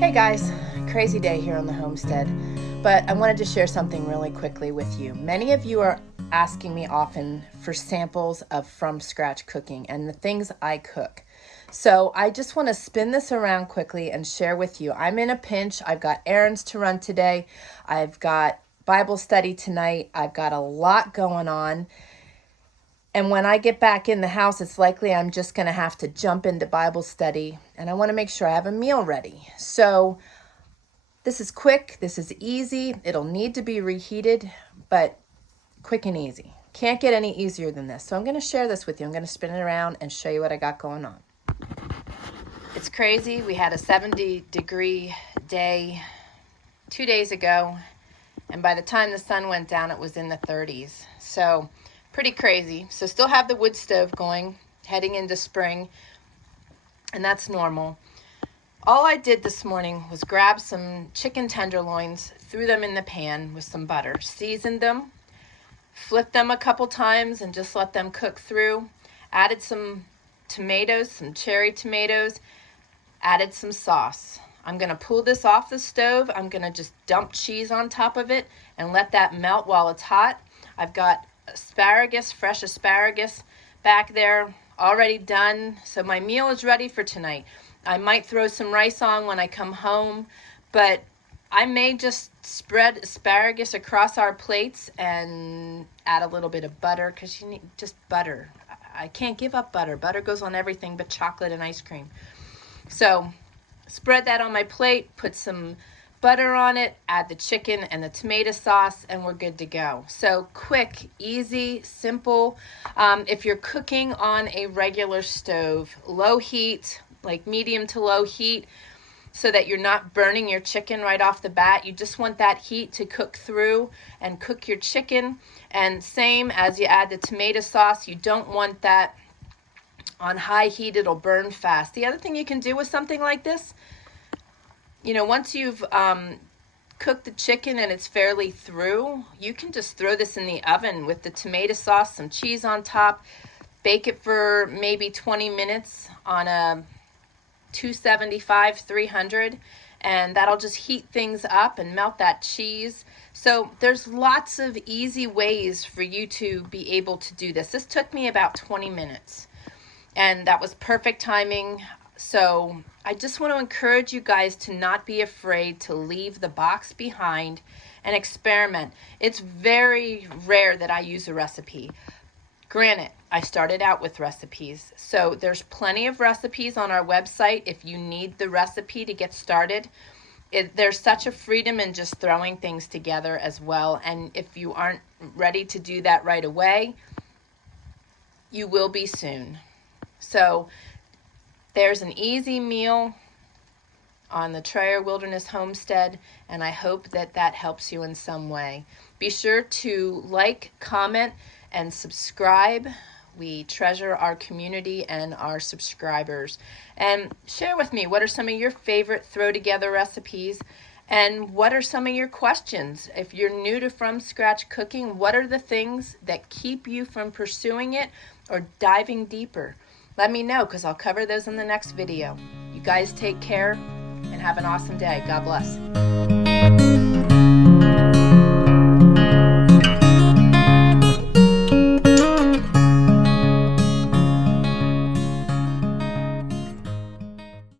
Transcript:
Hey guys, crazy day here on the homestead, but I wanted to share something really quickly with you. Many of you are asking me often for samples of from scratch cooking and the things I cook. So I just want to spin this around quickly and share with you. I'm in a pinch. I've got errands to run today. I've got Bible study tonight. I've got a lot going on. And when I get back in the house, it's likely I'm just going to have to jump into Bible study, and I want to make sure I have a meal ready. So this is quick, this is easy. It'll need to be reheated, but quick and easy. Can't get any easier than this. So I'm going to share this with you. I'm going to spin it around and show you what I got going on. It's crazy. We had a 70-degree day 2 days ago, and by the time the sun went down, it was in the 30s. So pretty crazy. So still have the wood stove going, heading into spring, and that's normal. All I did this morning was grab some chicken tenderloins, threw them in the pan with some butter, seasoned them, flipped them a couple times and just let them cook through, added some tomatoes, some cherry tomatoes, added some sauce. I'm going to pull this off the stove. I'm going to just dump cheese on top of it and let that melt while it's hot. I've got asparagus, fresh asparagus back there already done. So my meal is ready for tonight. I might throw some rice on when I come home, but I may just spread asparagus across our plates and add a little bit of butter, because you need just butter. I can't give up butter. Butter goes on everything but chocolate and ice cream. So spread that on my plate, put some butter on it, add the chicken and the tomato sauce, and we're good to go. So quick, easy, simple. If you're cooking on a regular stove, low heat, like medium to low heat, so that you're not burning your chicken right off the bat. You just want that heat to cook through and cook your chicken. And same as you add the tomato sauce, you don't want that on high heat. It'll burn fast. The other thing you can do with something like this, once you've cooked the chicken and it's fairly through, you can just throw this in the oven with the tomato sauce, some cheese on top, bake it for maybe 20 minutes on a 275, 300, and that'll just heat things up and melt that cheese. So there's lots of easy ways for you to be able to do this. This took me about 20 minutes, and that was perfect timing. So I just want to encourage you guys to not be afraid to leave the box behind and experiment. It's very rare that I use a recipe. Granted, I started out with recipes, so there's plenty of recipes on our website if you need the recipe to get started. There's such a freedom in just throwing things together as well, and if you aren't ready to do that right away, you will be soon. So there's an easy meal on the Trayer Wilderness Homestead, and I hope that that helps you in some way. Be sure to like, comment, and subscribe. We treasure our community and our subscribers. And share with me, what are some of your favorite throw together recipes? And what are some of your questions? If you're new to from scratch cooking, what are the things that keep you from pursuing it or diving deeper? Let me know, because I'll cover those in the next video. You guys take care and have an awesome day. God bless.